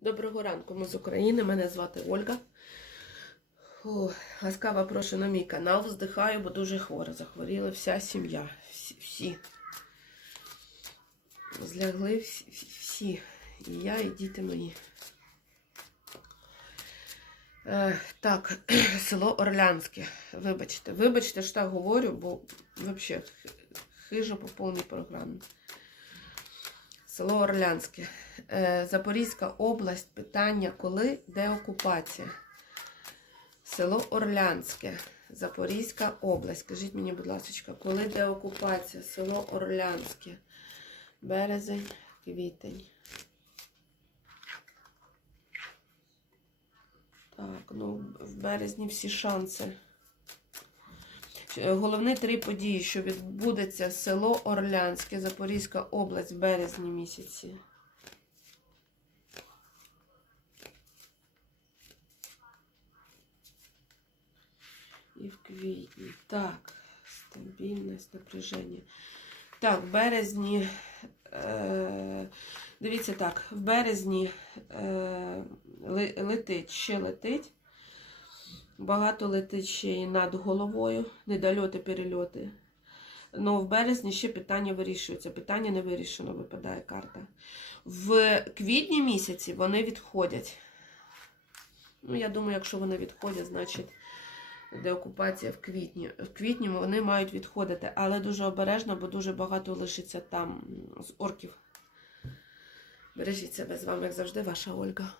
Доброго ранку, ми з України. Мене звати Ольга. Фу, ласкаво прошу на мій канал. Вздихаю, бо дуже хвора. Захворіла вся сім'я. Всі. всі. Злягли всі, всі. І я, і діти мої. Е, так, село Орлянське. Вибачте, вибачте, що так говорю, бо взагалі хижу по повній програмі. Село Орлянське. Е, Запорізька область. Питання коли, де окупація? Село Орлянське. Запорізька область. Скажіть мені, будь ласка, коли де окупація? Село Орлянське. Березень, квітень. Так, ну в березні всі шанси. Е, Головні три події, що відбудеться село Орлянське, Запорізька область в березні місяці. І в квітні. Так, стабільність, напряження. Так, в березні. Е, дивіться так, в березні е, летить, ще летить. Багато летить ще і над головою, недольоти, перельоти. Ну, в березні ще питання вирішується. Питання не вирішено, випадає карта. В квітні місяці вони відходять. Ну, я думаю, якщо вони відходять, значить деокупація в квітні. В квітні вони мають відходити, але дуже обережно, бо дуже багато лишиться там з орків. Бережіть себе з вами, як завжди, ваша Ольга.